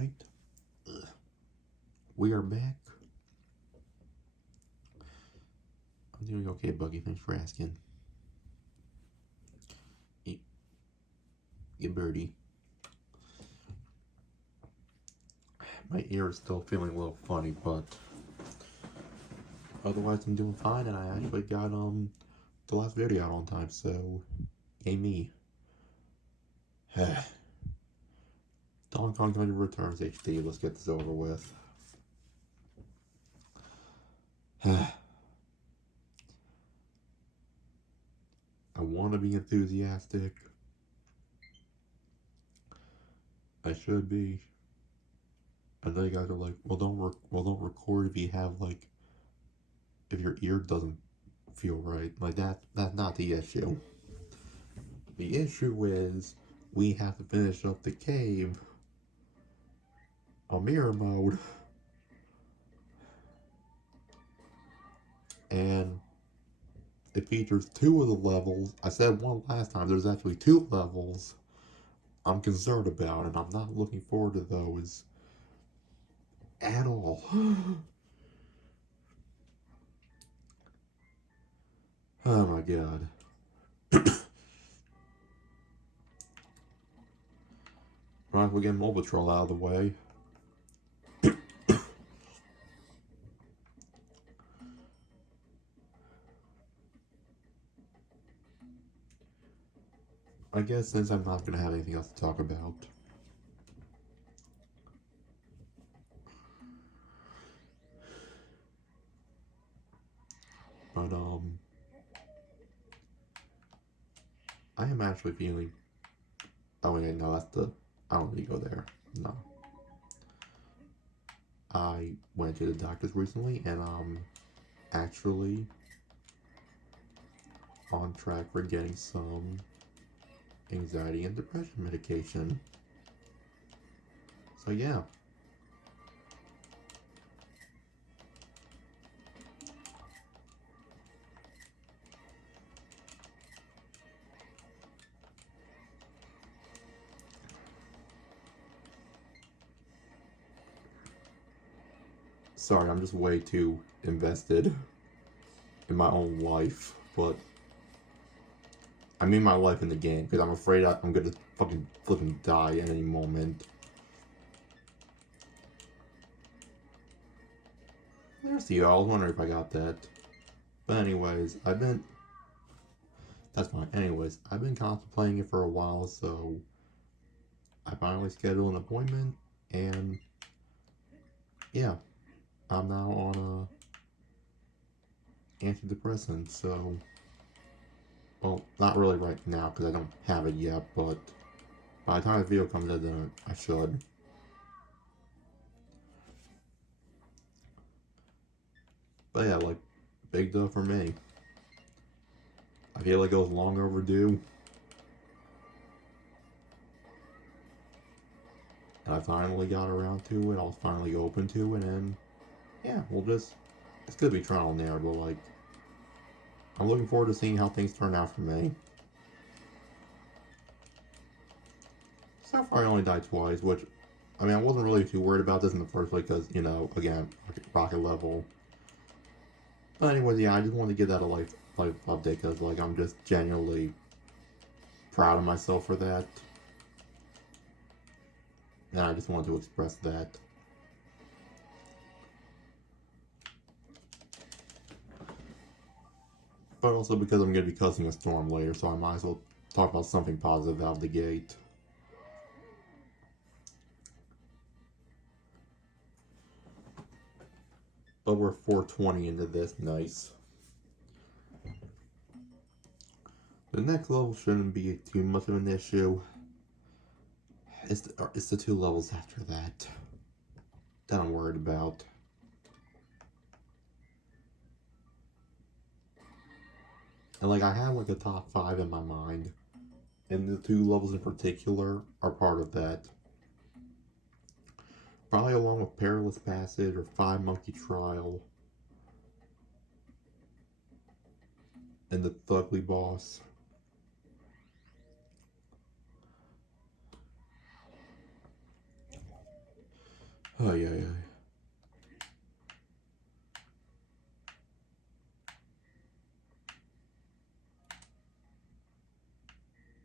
Alright. We are back. I'm doing okay, Buggy. Thanks for asking. Get birdie. My ear is still feeling a little funny, but otherwise I'm doing fine, and I actually got the last video out on time, so yay me. Donkey Kong Country Returns HD. Let's get this over with. I want to be enthusiastic. I should be. And then you guys are like, well, don't record if you have if your ear doesn't feel right. Like that's not the issue. The issue is we have to finish up the cave on mirror mode, and it features 2 of the levels. I said 1 last time. There's actually 2 levels I'm concerned about, and I'm not looking forward to those at all. Oh my god. Right, we're getting Mobile Patrol out of the way. I guess since I'm not going to have anything else to talk about, but I am actually feeling, oh wait, no, I don't need to go there, no. I went to the doctor's recently, and I'm actually on track for getting some anxiety and depression medication. So yeah. Sorry, I'm just way too invested in my own life, but I mean my life in the game, because I'm afraid I'm gonna fucking flipping die at any moment. There's the I was wondering if I got that. But anyways, that's fine. Anyways, I've been contemplating it for a while, so I finally scheduled an appointment, and yeah, I'm now on a antidepressant, so, well, not really right now, because I don't have it yet, but by the time the video comes out, then I should. But yeah, big deal for me. I feel like it was long overdue. And I finally got around to it. I was finally open to it, and yeah, it's gonna be trial and error, but I'm looking forward to seeing how things turn out for me. So far I only died twice, which, I mean, I wasn't really too worried about this in the first place, because, you know, again, rocket level. But anyways, yeah, I just wanted to give that a life update, because, I'm just genuinely proud of myself for that. And I just wanted to express that. But also because I'm going to be cussing a storm later, so I might as well talk about something positive out of the gate. But we're 420 into this, nice. The next level shouldn't be too much of an issue. It's the 2 levels after that I'm worried about. And I have a top 5 in my mind, and the 2 levels in particular are part of that. Probably along with Perilous Passage or 5 Monkey Trial and the Thugly Boss. Oh, yeah, yeah.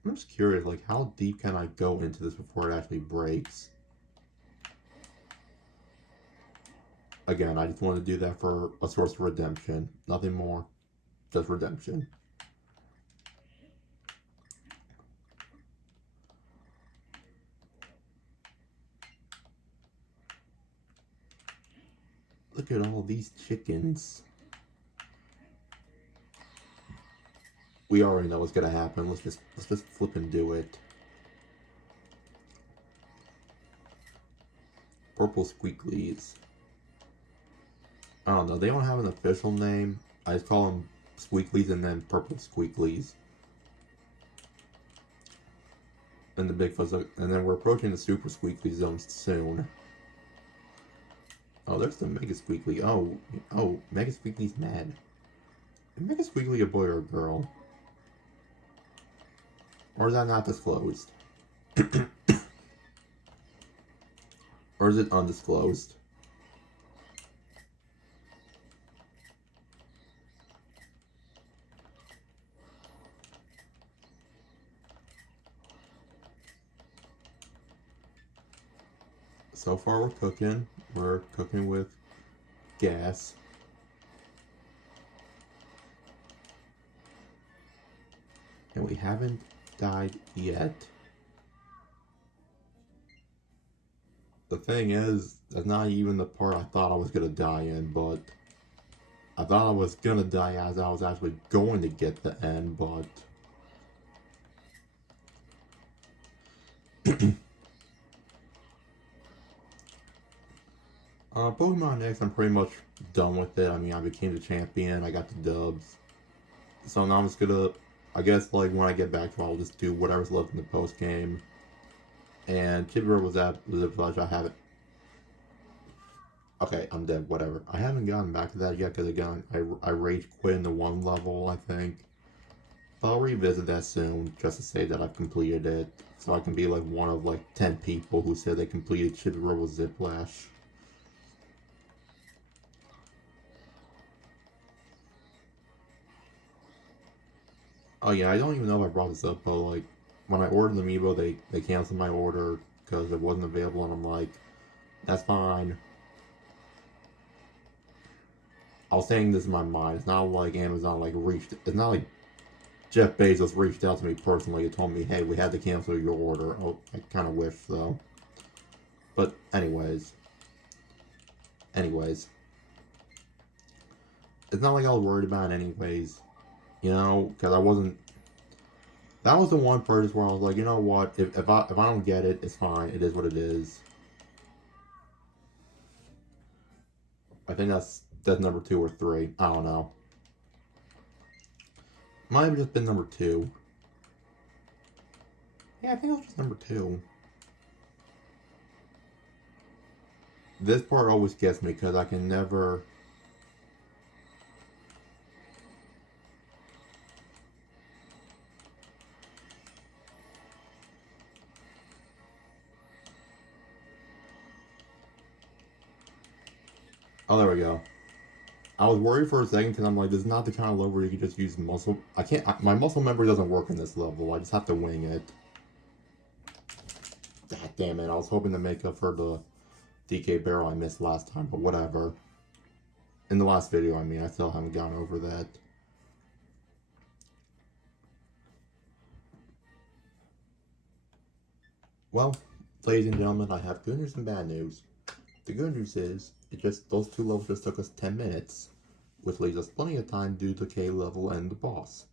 I'm just curious, like, how deep can I go into this before it actually breaks? Again, I just want to do that for a source of redemption. Nothing more. Just redemption. Look at all these chickens. We already know what's gonna happen. Let's just flip and do it. Purple squeaklies. I don't know. They don't have an official name. I just call them squeaklies and then purple squeaklies. And the Bigfoot, and then we're approaching the super squeakly zone soon. Oh, there's the Mega Squeakly. Oh, Mega Squeakly's mad. Is Mega Squeakly a boy or a girl? Or is that not disclosed? Or is it undisclosed? So far we're cooking. We're cooking with gas. And we haven't died yet. The thing is, that's not even the part I thought I was gonna die in, but I thought I was gonna die as I was actually going to get the end, but Pokemon X, I'm pretty much done with it. I mean, I became the champion, I got the dubs. So now I'm just gonna, I guess, like, when I get back to it, I'll just do whatever's left in the post game. And Chipper was at the Village, I haven't. Okay, I'm dead, whatever. I haven't gotten back to that yet, because again, I rage quit in the one level, I think. But I'll revisit that soon, just to say that I've completed it. So I can be like one of like 10 people who said they completed Chipper with Ziplash. Oh yeah, I don't even know if I brought this up, but like when I ordered the amiibo, they canceled my order because it wasn't available, and I'm like, that's fine. I was saying this in my mind. It's not like Amazon like reached. It's not like Jeff Bezos reached out to me personally and told me, hey, we had to cancel your order. Oh, I kind of wish so. But anyways, it's not like I was worried about it anyways. You know, because I wasn't. That was the one purchase where I was like, you know what? If I don't get it, it's fine. It is what it is. I think that's number 2 or 3. I don't know. Might have just been number 2. Yeah, I think it was just number 2. This part always gets me because I can never. Oh, there we go. I was worried for a second because I'm like, this is not the kind of level where you can just use muscle. I can't. My muscle memory doesn't work in this level. I just have to wing it. God damn it! I was hoping to make up for the DK barrel I missed last time, but whatever. In the last video, I mean, I still haven't gone over that. Well, ladies and gentlemen, I have good news and bad news. The good news is, those 2 levels just took us 10 minutes, which leaves us plenty of time to do the K level and the boss.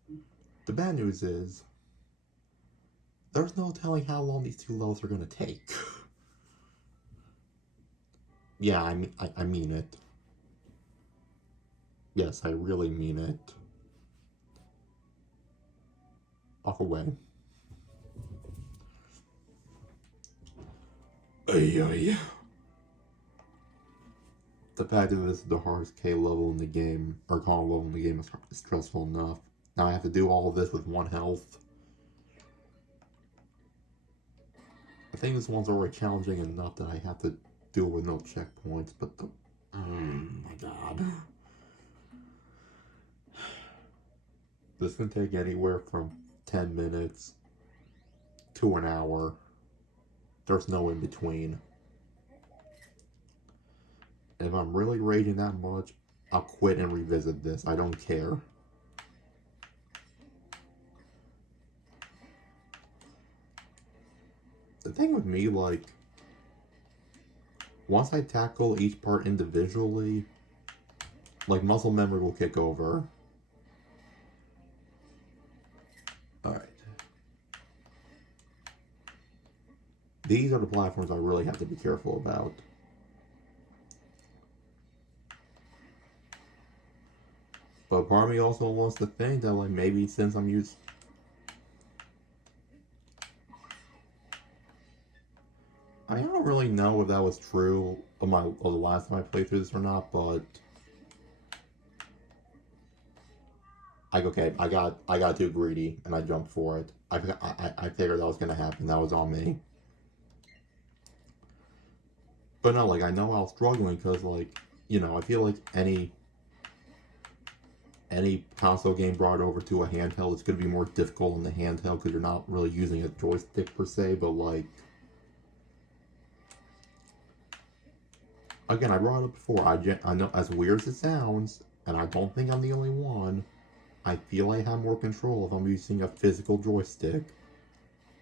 The bad news is, there's no telling how long these 2 levels are gonna take. Yeah, I mean it. Yes, I really mean it. Walk away. Ay, ay. The fact that this is the hardest K level in the game, or calm level in the game, is stressful enough. Now I have to do all of this with 1 health. I think this one's already challenging enough that I have to do it with no checkpoints, but the... my god. This can take anywhere from 10 minutes to an hour. There's no in between. And if I'm really raging that much, I'll quit and revisit this. I don't care. The thing with me, like, once I tackle each part individually, like, muscle memory will kick over. Alright. These are the platforms I really have to be careful about. But part of me also wants to think that, like, maybe since I'm used... I don't really know if that was true of the last time I played through this or not, but... Okay, I got too greedy, and I jumped for it. I figured that was gonna happen. That was on me. But no, like, I know I was struggling, because, like, you know, I feel like any console game brought over to a handheld, it's going to be more difficult in the handheld because you're not really using a joystick per se, but like, again, I brought it up before, I know, as weird as it sounds, and I don't think I'm the only one, I feel I have more control if I'm using a physical joystick.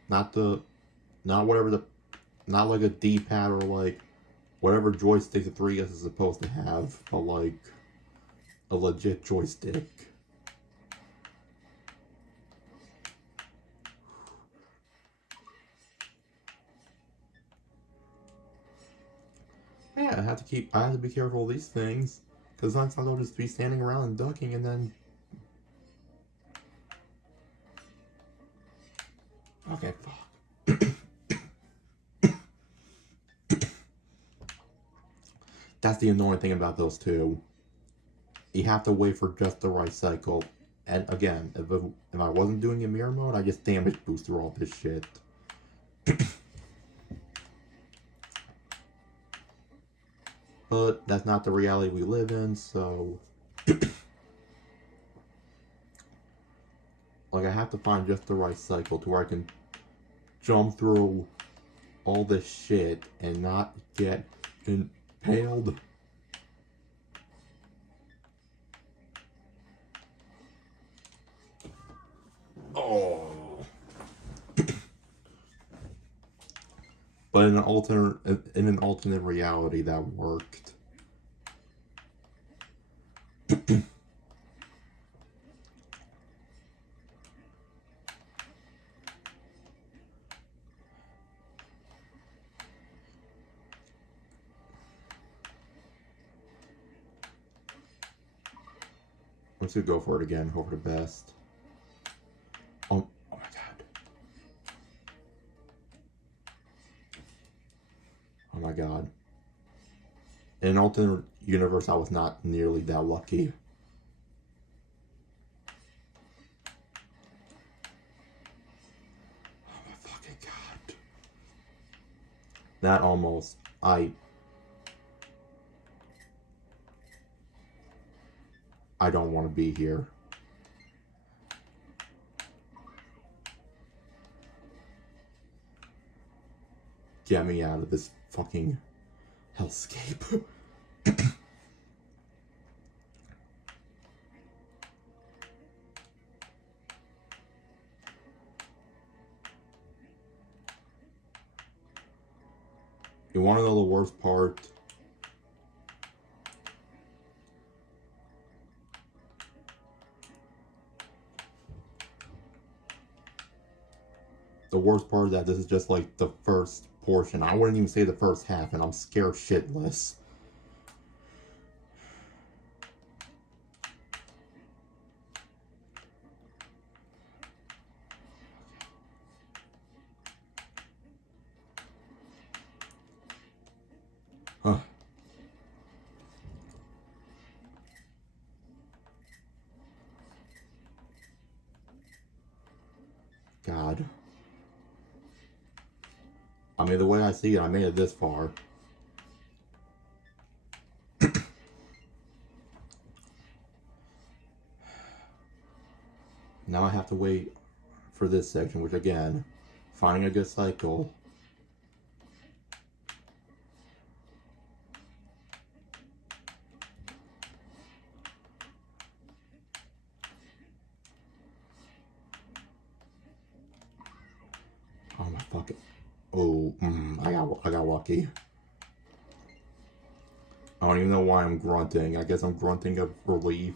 Not like a D-pad or like whatever joystick the 3DS is supposed to have, but like a legit joystick. Yeah, I have to be careful of these things, because sometimes I'll just be standing around and ducking and then... Okay, fuck. That's the annoying thing about those two. You have to wait for just the right cycle. And again, if I wasn't doing a mirror mode, I just damage boost through all this shit. But that's not the reality we live in, so... like, I have to find just the right cycle to where I can jump through all this shit and not get impaled. Oh. But in an alternate reality, that worked. Let's go for it again. Hope for the best. Oh my god. Oh my god. In an alternate universe, I was not nearly that lucky. Oh my fucking god. That almost... I don't want to be here. Get me out of this fucking hellscape. You want to know the worst part? The worst part is that this is just like the first portion. I wouldn't even say the first half, and I'm scared shitless. Huh. God. I mean, the way I see it, I made it this far. Now I have to wait for this section, which again, finding a good cycle. Oh my fucking. Oh, I got lucky. I don't even know why I'm grunting. I guess I'm grunting of relief.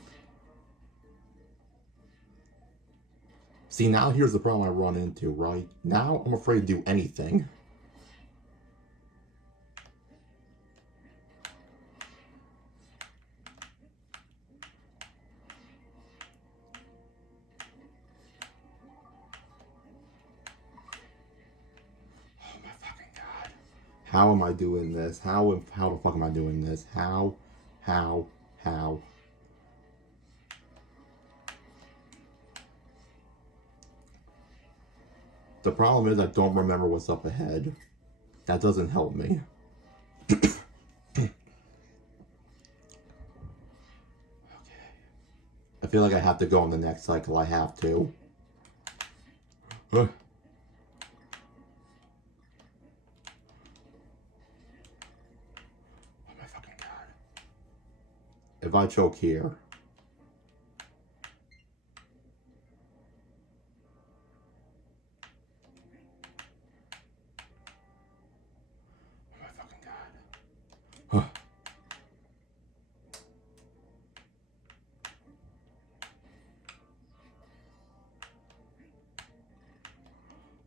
See, now here's the problem I run into, right? Now I'm afraid to do anything. Oh my fucking god. How am I doing this? How the fuck am I doing this? How? The problem is I don't remember what's up ahead. That doesn't help me. I feel like I have to go on the next cycle. I have to. Oh my fucking god. If I choke here. Oh my fucking god.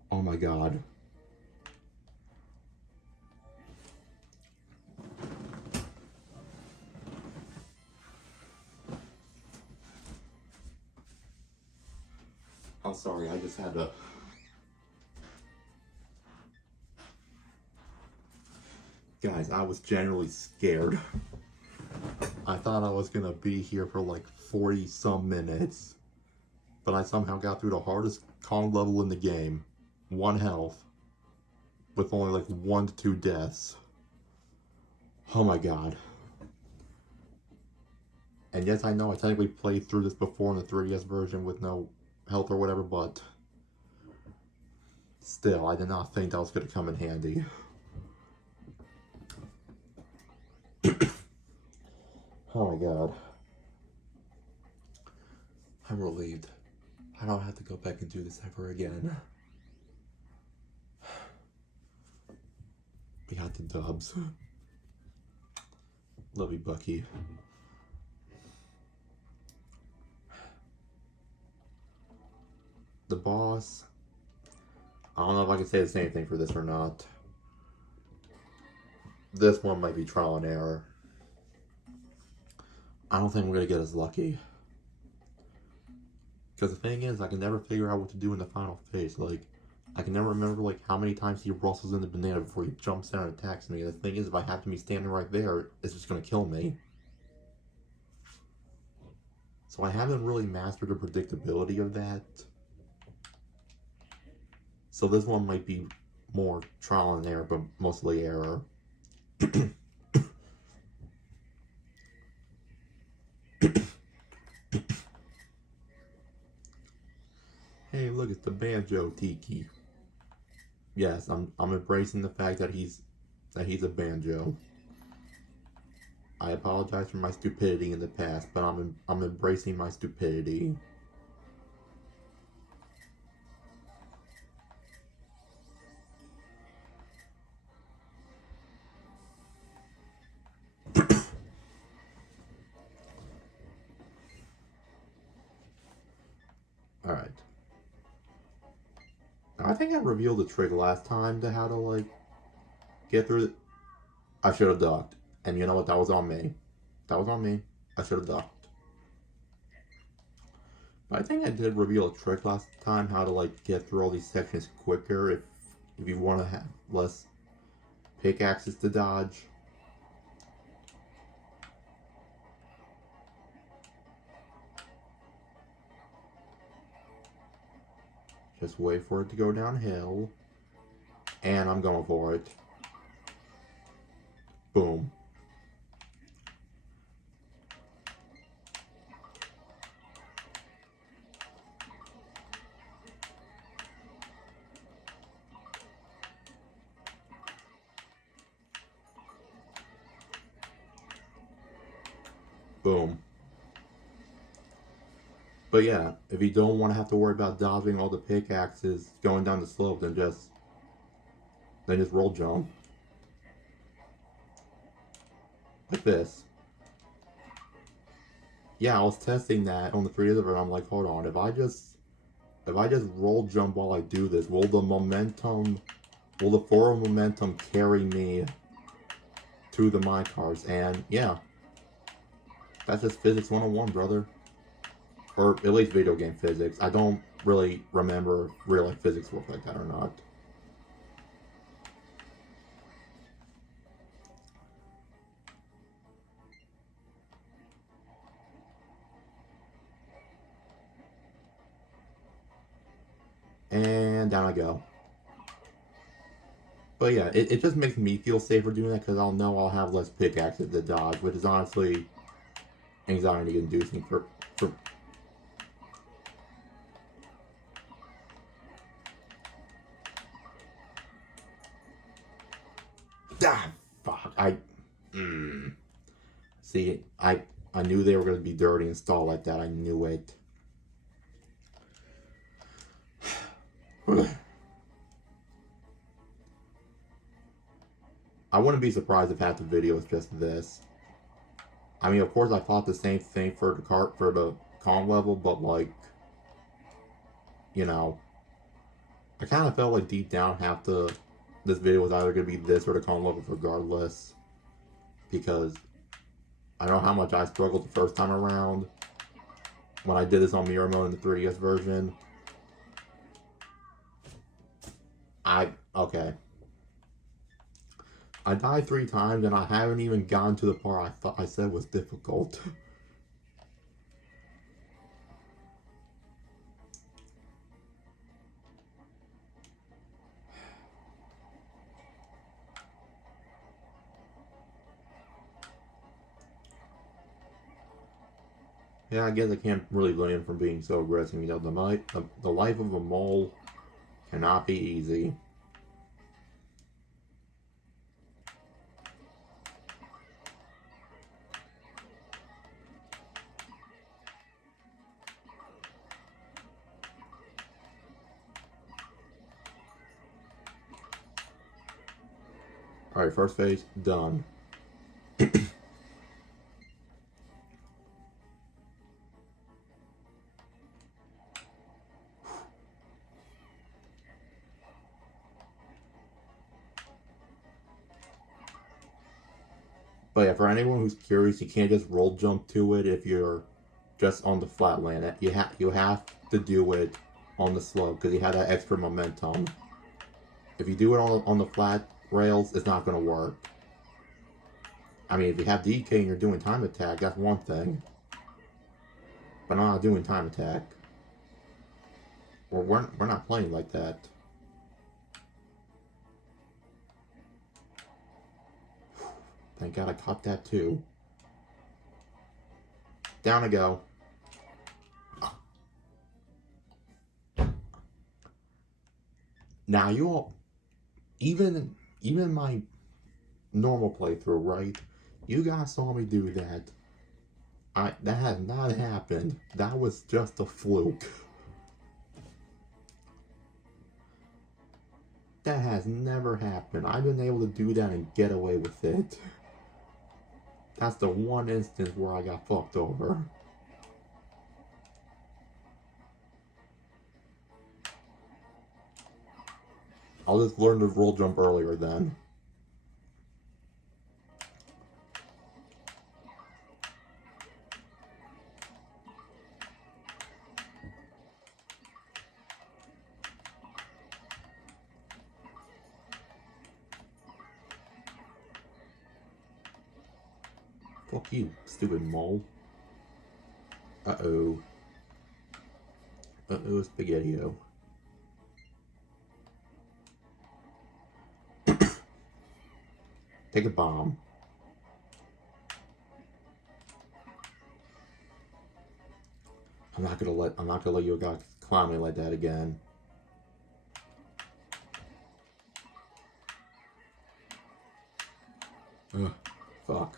Oh my god. I'm sorry, I just had to. Guys, I was genuinely scared. I thought I was gonna be here for like 40 some minutes, but I somehow got through the hardest con level in the game. 1 health, with only like 1 to 2 deaths. Oh my god. And yes, I know I technically played through this before in the 3DS version with no health or whatever, but still, I did not think that was gonna come in handy. Oh my god. I'm relieved. I don't have to go back and do this ever again. We got the dubs. Love you, Bucky. The boss. I don't know if I can say the same thing for this or not. This one might be trial and error. I don't think we're gonna get as lucky. Because the thing is, I can never figure out what to do in the final phase. Like, I can never remember like how many times he rustles in the banana before he jumps down and attacks me. The thing is, if I have to be standing right there, it's just gonna kill me. So I haven't really mastered the predictability of that. So this one might be more trial and error, but mostly error. Hey, look, it's the banjo Tiki. Yes, I'm embracing the fact that he's a banjo. I apologize for my stupidity in the past, but I'm embracing my stupidity. Alright. I think I revealed the trick last time to how to, like, get through it. I should have ducked. And you know what? That was on me. That was on me. I should have ducked. But I think I did reveal a trick last time, how to, like, get through all these sections quicker if you want to have less pickaxes to dodge. Just wait for it to go downhill. And I'm going for it. Boom. Boom. But yeah, if you don't want to have to worry about dodging all the pickaxes going down the slope, then just roll jump. Like this. Yeah, I was testing that on the 3D and I'm like, hold on, if I just roll jump while I do this, will the forward momentum carry me to the minecarts? And yeah, that's just physics 101, brother. Or at least video game physics. I don't really remember if real life physics work like that or not. And down I go. But yeah, it just makes me feel safer doing that because I'll know I'll have less pickaxes to dodge, which is honestly anxiety inducing for ah, fuck. See, I knew they were going to be dirty and stall like that. I knew it. I wouldn't be surprised if half the video is just this. I mean, of course, I thought the same thing for the calm level, but like, you know, I kind of felt like deep down this video was either going to be this or the calm level regardless, because I know how much I struggled the first time around when I did this on Mirror Mode in the 3DS version. Okay. I died 3 times and I haven't even gotten to the part I thought I said was difficult. Yeah, I guess I can't really blame him for being so aggressive. You know, the life of a mole cannot be easy. Alright, first phase, done. But yeah, for anyone who's curious, you can't just roll jump to it if you're just on the flat land. You have to do it on the slope because you have that extra momentum. If you do it on the flat rails, it's not going to work. I mean, if you have DK and you're doing time attack, that's one thing. But I'm not doing time attack. Or we're not playing like that. Thank God I caught that too. Down I go. Now you all, even my normal playthrough, right? You guys saw me do that. That has not happened. That was just a fluke. That has never happened. I've been able to do that and get away with it. That's the one instance where I got fucked over. I'll just learn to roll jump earlier then. Fuck you, stupid mole. Uh-oh. Uh-oh, Spaghetti-O. Take a bomb. I'm not gonna let you guys clown me like that again. Ugh, fuck.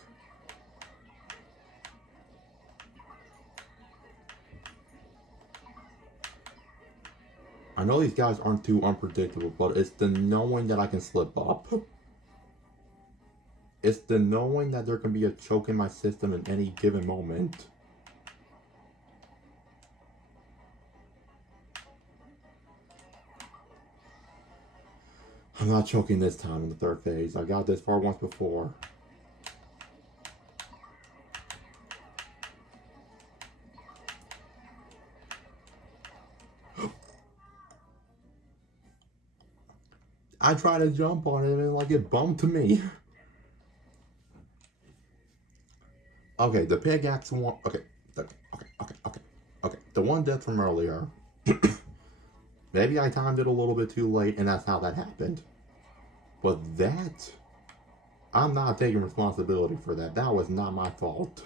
I know these guys aren't too unpredictable, but it's the knowing that I can slip up. It's the knowing that there can be a choke in my system in any given moment. I'm not choking this time in the third phase. I got this far once before. I tried to jump on it and like it bumped me. Okay, the pickaxe one. Okay, okay. The one death from earlier. Maybe I timed it a little bit too late, and that's how that happened. But that, I'm not taking responsibility for that. That was not my fault.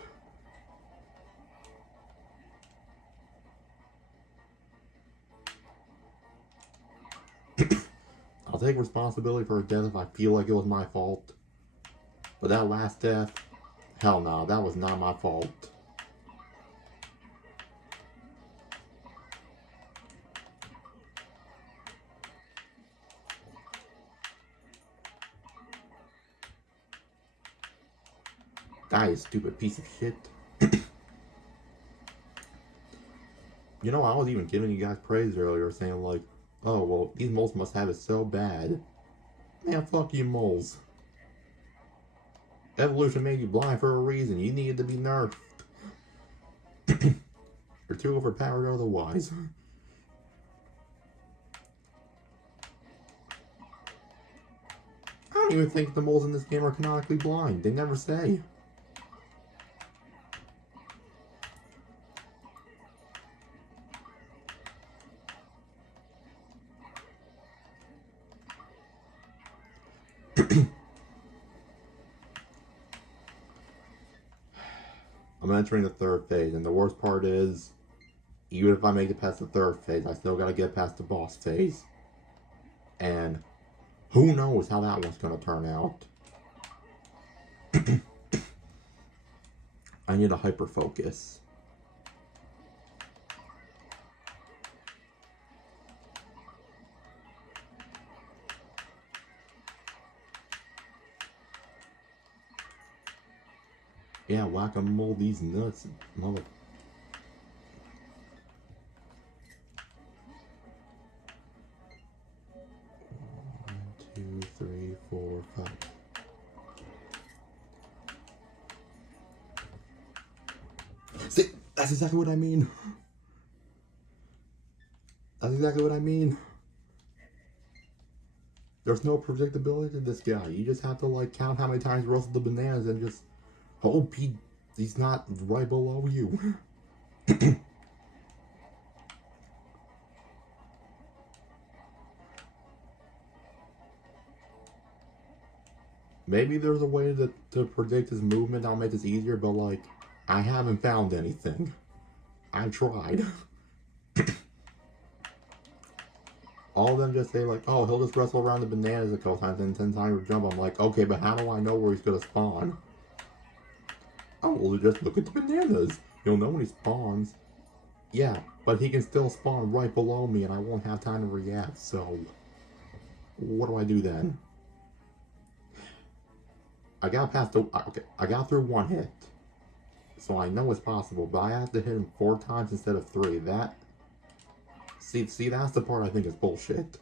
I'll take responsibility for a death if I feel like it was my fault. But that last death, hell no, that was not my fault. That is a stupid piece of shit. You know, I was even giving you guys praise earlier, saying like, oh, well, these moles must have it so bad. Man, fuck you moles. Evolution made you blind for a reason. You needed to be nerfed. You're too overpowered otherwise. I don't even think the moles in this game are canonically blind. They never say. I'm entering the third phase, and the worst part is, even if I make it past the third phase, I still gotta get past the boss phase. And who knows how that one's gonna turn out. I need a hyper focus. Yeah, whack-a-mole these nuts, mother. 1, 2, 3, 4, 5. See, that's exactly what I mean. That's exactly what I mean. There's no predictability to this guy. You just have to like count how many times he roasted the bananas and just hope he's not right below you. Maybe there's a way to predict his movement that'll make this easier, but like, I haven't found anything. I tried. All of them just say like, oh, he'll just wrestle around the bananas a couple times and 10 times jump. I'm like, okay, but how do I know where he's gonna spawn? Oh, well, just look at the bananas. You'll know when he spawns. Yeah, but he can still spawn right below me and I won't have time to react, so what do I do then? I got past the, okay, I got through one hit. So I know it's possible, but I have to hit him 4 times instead of 3. That, see, that's the part I think is bullshit.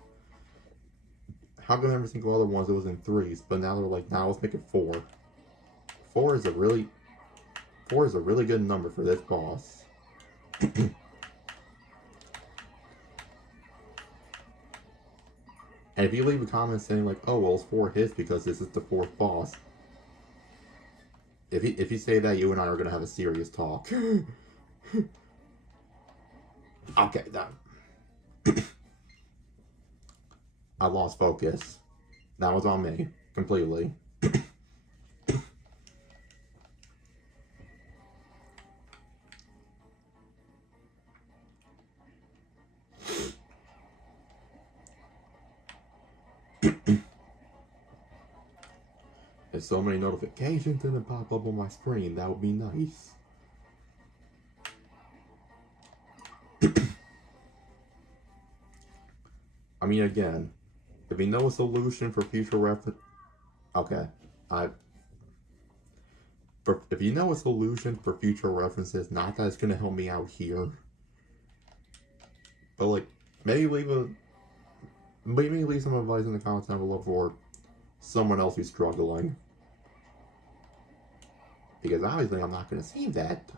How come every single other ones it was in 3s, but now they're like, now let's make it 4. 4 is a really good number for this boss. And if you leave a comment saying like, oh well, it's 4 hits because this is the 4th boss. If you say that, you and I are gonna have a serious talk. Okay, that. I lost focus. That was on me completely. If so many notifications didn't pop up on my screen, that would be nice. mean, again, if you know a solution for future reference, okay, I. If you know a solution for future references, not that it's gonna help me out here, but like maybe leave some advice in the comments down below for someone else who's struggling. Because obviously I'm not gonna see that.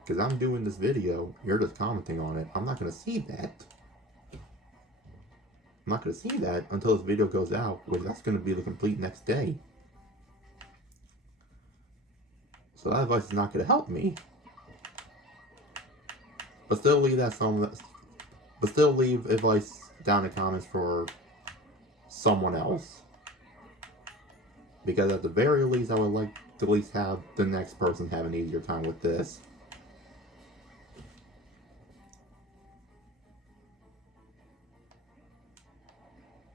Because I'm doing this video, you're just commenting on it. I'm not gonna see that. I'm not gonna see that until this video goes out, which that's gonna be the complete next day. So that advice is not gonna help me. But still leave but still leave advice down in the comments for someone else. Because at the very least, I would like to at least have the next person have an easier time with this.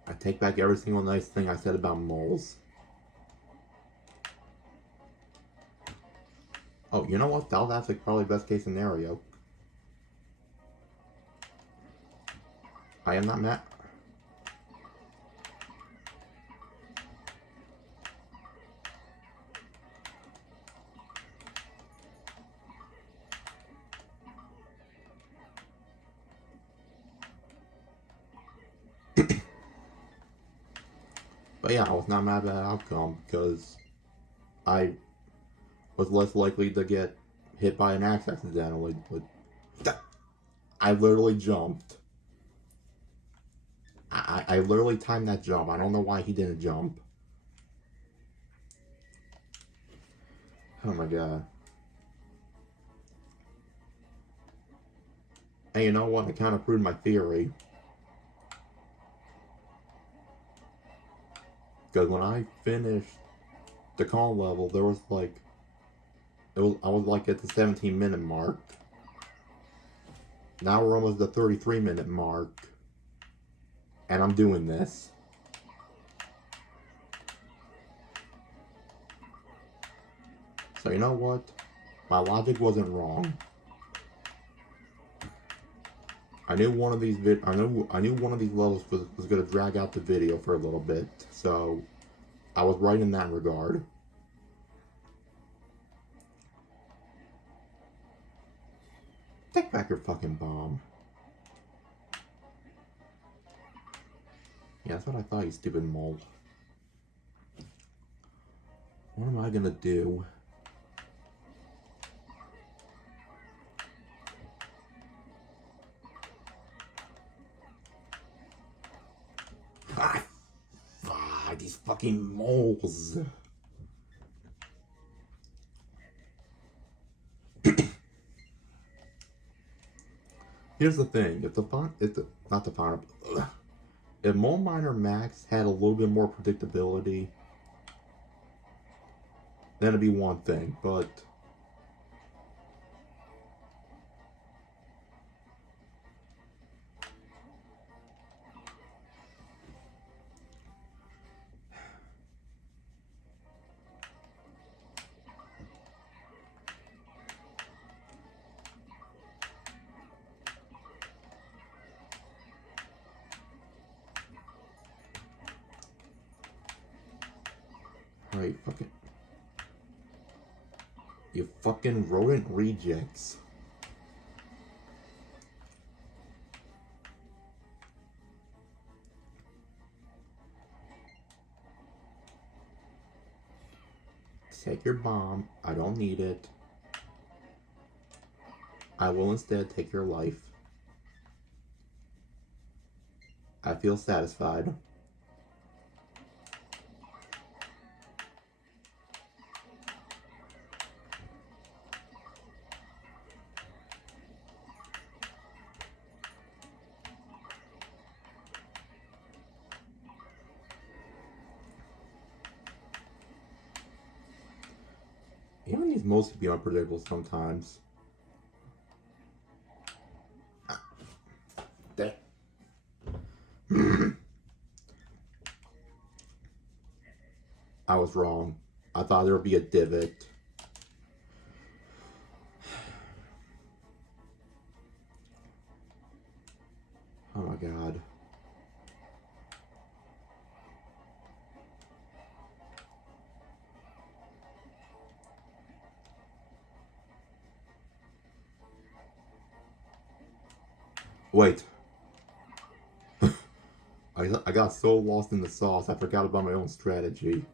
I take back every single nice thing I said about moles. Oh, you know what? That was actually probably best case scenario. I am not mad. But yeah, I was not mad at that outcome because I was less likely to get hit by an axe accidentally. I literally jumped. I literally timed that jump. I don't know why he didn't jump. Oh my god. Hey, you know what? It kind of proved my theory. Because when I finished the calm level, there was like, I was like at the 17-minute mark. Now we're almost at the 33-minute mark. And I'm doing this. So you know what? My logic wasn't wrong. I knew one of these levels was gonna drag out the video for a little bit, so I was right in that regard. Take back your fucking bomb. Yeah, that's what I thought, you stupid mole. What am I gonna do? These fucking moles. Here's the thing, if Mole Miner Max had a little bit more predictability, then it'd be one thing, but right, fucking, you fucking rodent rejects. Take your bomb. I don't need it. I will instead take your life. I feel satisfied. Even these moles can be unpredictable sometimes. I was wrong. I thought there would be a divot. Oh my god. Wait. I got so lost in the sauce, I forgot about my own strategy.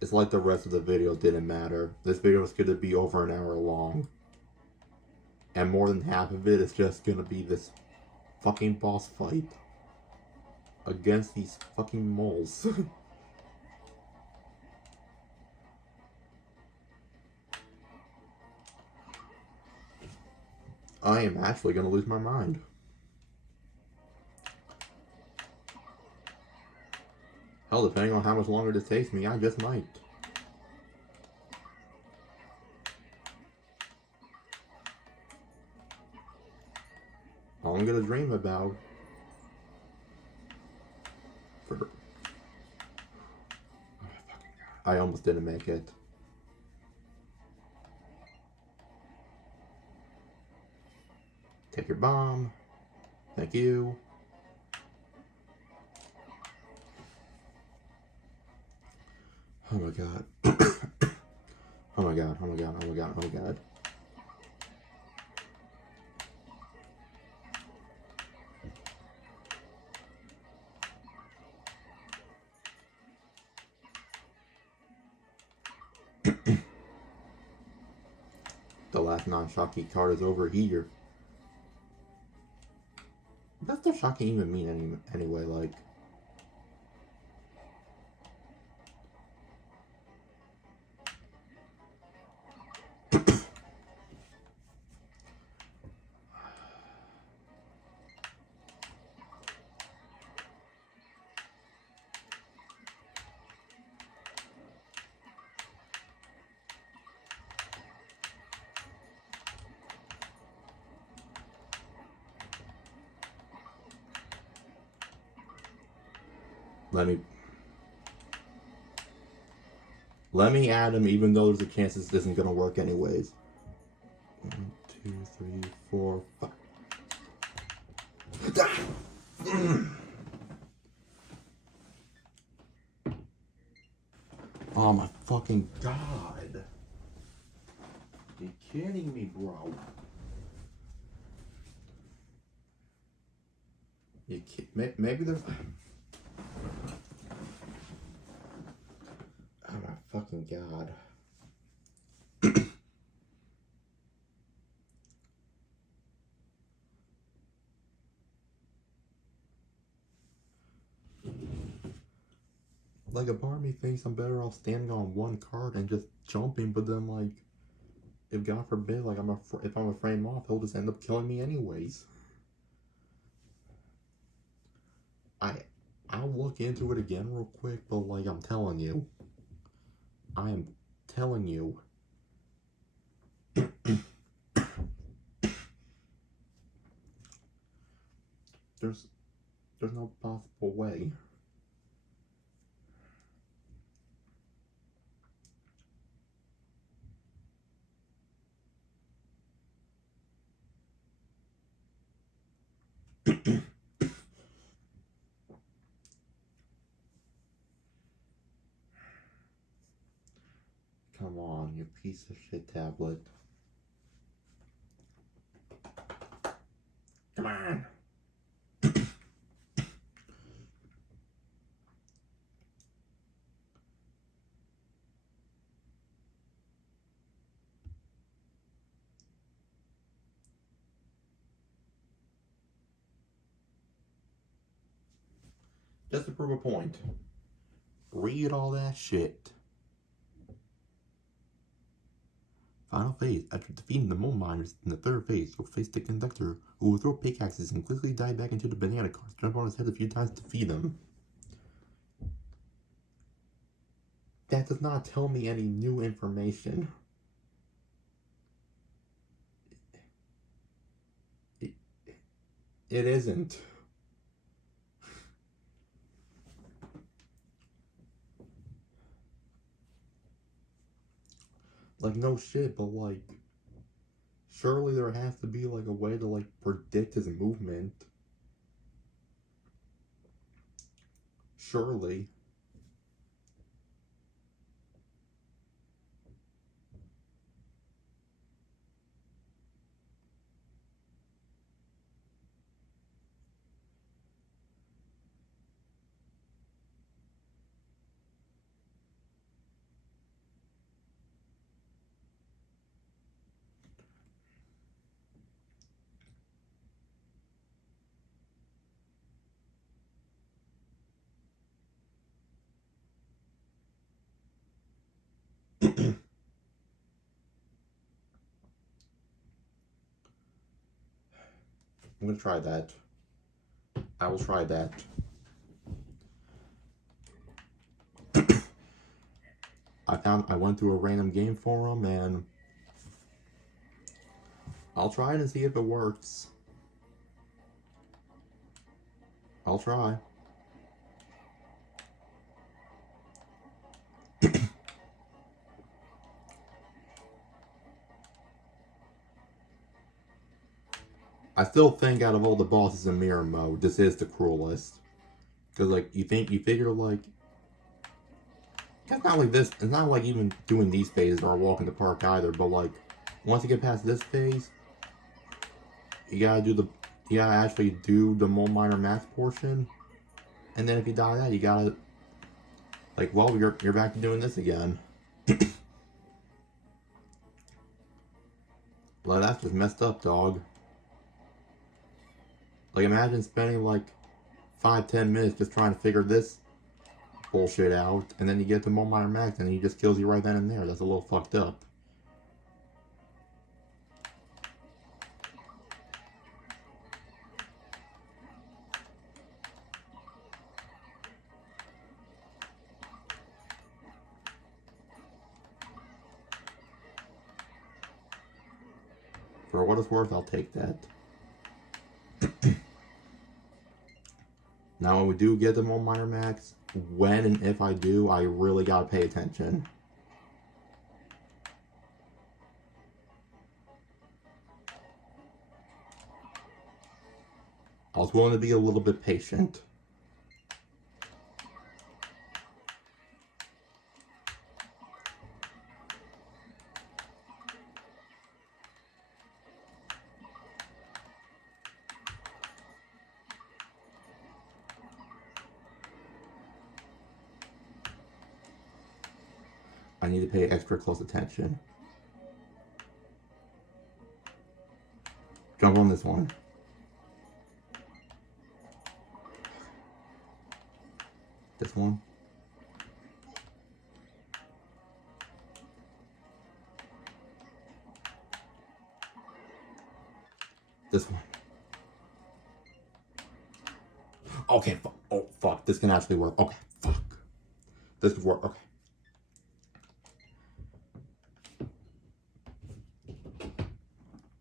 It's like the rest of the video didn't matter. This video is going to be over an hour long. And more than half of it is just going to be this fucking boss fight against these fucking moles. I am actually going to lose my mind. Hell, depending on how much longer this takes me, I just might. All I'm gonna dream about for I almost didn't make it. Take your bomb. Thank you. Oh my god. Oh my god, oh my god, oh my god, oh my god. The last non-shocky card is over here. What does the shocking even mean anyway, like? Let me add him, even though there's a chance this isn't gonna work anyways. 1, 2, 3, 4, 5. Oh my fucking god. You kidding me, bro? Maybe there's... Oh my fucking god. Like, a part of me thinks I'm better off standing on one card and just jumping, but then, like, if God forbid, like, if I'm a frame off, he'll just end up killing me anyways. I'll look into it again real quick, but, like, I'm telling you. I am telling you. There's no possible way. Come on, you piece of shit tablet. Come on! Just to prove a point. Read all that shit. Final phase. After defeating the mole miners in the third phase, you'll face the conductor, who will throw pickaxes and quickly dive back into the banana cars. Jump on his head a few times to defeat them. That does not tell me any new information. It isn't. Like, no shit, but like, surely there has to be like a way to like predict his movement. Surely. I'm gonna try that. I will try that. I went through a random game forum and I'll try it and see if it works. I'll try. I still think out of all the bosses in mirror mode, this is the cruelest. Cause like you figure like it's not like this. It's not like even doing these phases or a walk in the park either. But like once you get past this phase, you gotta actually do the Mole Miner Max portion, and then if you die that, you gotta like well you're back to doing this again. Like that's just messed up, dog. Like imagine spending like 5-10 minutes just trying to figure this bullshit out, and then you get to Mole Miner Max and he just kills you right then and there. That's a little fucked up. For what it's worth, I'll take that. Now, when we do get the Mole Miner Max, when and if I do, I really gotta pay attention. I was willing to be a little bit patient. I need to pay extra close attention. Jump on this one. This one. This one. Okay, oh, fuck. This can actually work. Okay, fuck. This could work. Okay.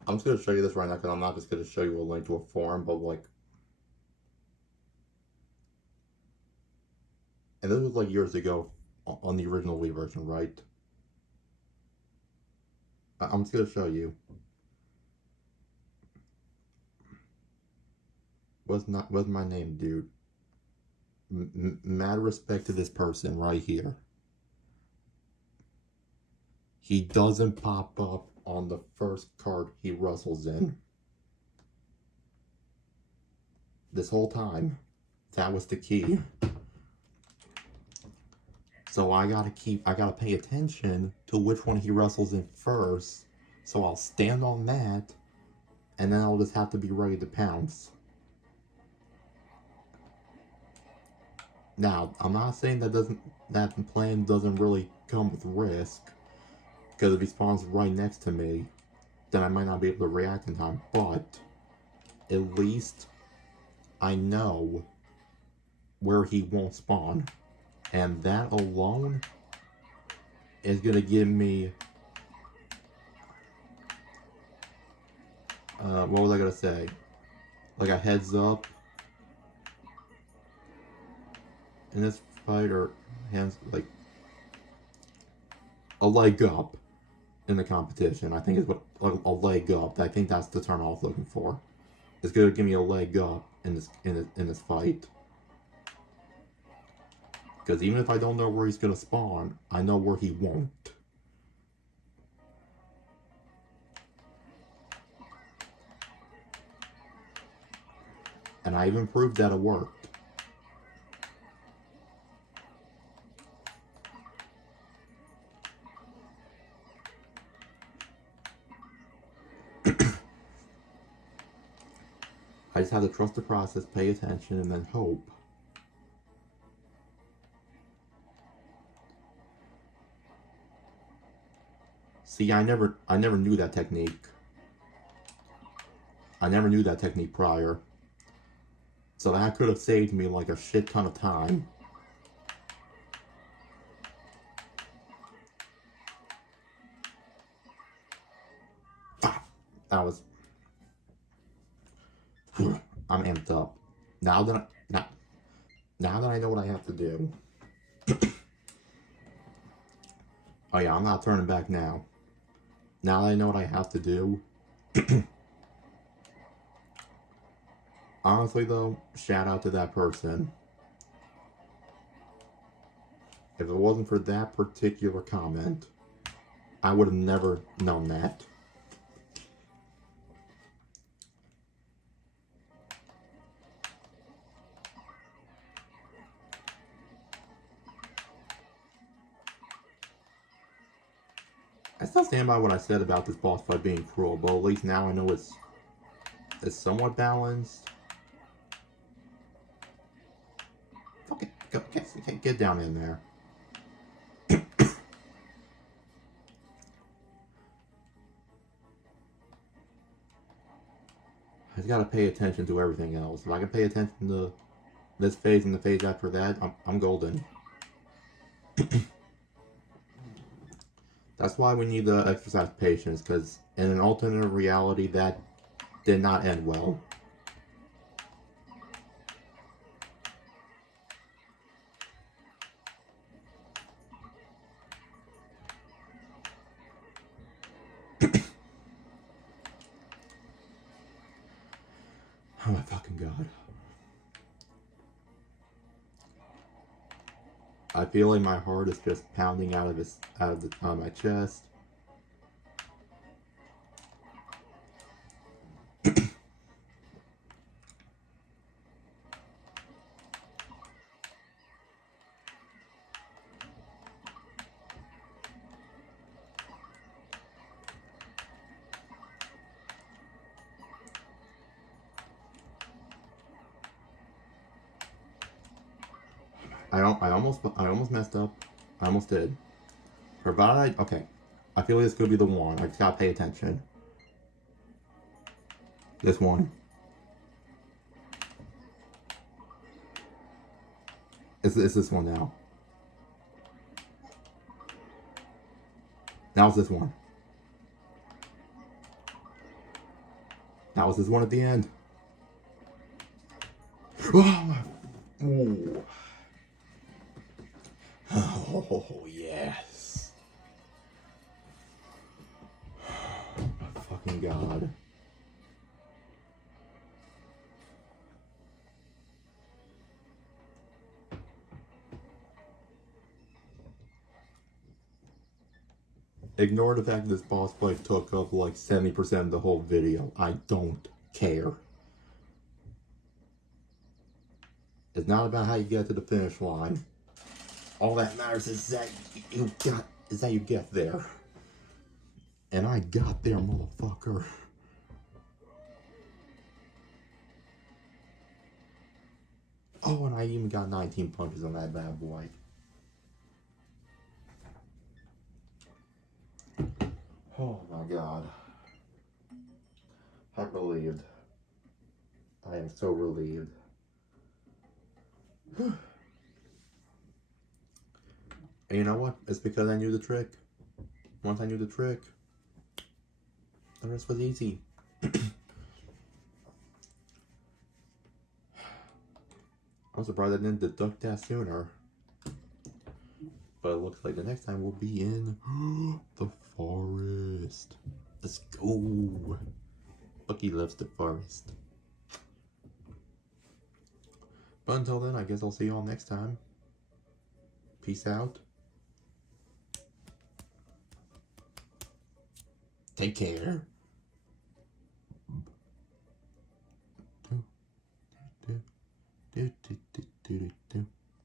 I'm just going to show you this right now because I'm not just going to show you a link to a forum, but like... And this was like years ago on the original Wii version, right? I'm just going to show you. What's my name, dude? Mad respect to this person right here. He doesn't pop up on the first card he wrestles in. This whole time, that was the key. So I gotta pay attention to which one he wrestles in first. So I'll stand on that, and then I'll just have to be ready to pounce. Now, I'm not saying that plan doesn't really come with risk, because if he spawns right next to me, then I might not be able to react in time, but at least I know where he won't spawn. And that alone is gonna give me, what was I gonna say? Like a heads up in this fight, or hands, like a leg up in the competition. I think it's what a leg up. I think that's the term I was looking for. It's gonna give me a leg up in this fight. Because even if I don't know where he's gonna spawn, I know where he won't. And I even proved that it worked. I just have to trust the process, pay attention, and then hope. See, I never knew that technique. I never knew that technique prior. So that could have saved me like a shit ton of time. Ah, that was... I'm amped up. Now that I know what I have to do. Oh yeah, I'm not turning back now. Now that I know what I have to do. Honestly though, shout out to that person. If it wasn't for that particular comment, I would have never known that. I still stand by what I said about this boss fight being cruel, but at least now I know it's somewhat balanced. Okay, get down in there. I just gotta pay attention to everything else. If I can pay attention to this phase and the phase after that, I'm golden. That's why we need to exercise patience, because in an alternate reality, that did not end well. Oh my fucking god. I feel like my heart is just pounding out of my chest. I almost messed up. I almost did. Provided okay. I feel like this could be the one. I just gotta pay attention. This one. It's this one now. Now it's this one. Now it's this one at the end. Oh, ooh. Oh yes. Oh my fucking god. Ignore the fact that this boss fight took up like 70% of the whole video. I don't care. It's not about how you get to the finish line. All that matters is that you get there. And I got there, motherfucker. Oh, and I even got 19 punches on that bad boy. Oh my god. I'm relieved. I am so relieved. And you know what? It's because I knew the trick. Once I knew the trick, the rest was easy. I'm surprised I didn't deduct that sooner. But it looks like the next time we'll be in the forest. Let's go. Bucky loves the forest. But until then, I guess I'll see you all next time. Peace out. Take care. Do, do, do, do, do, do, do.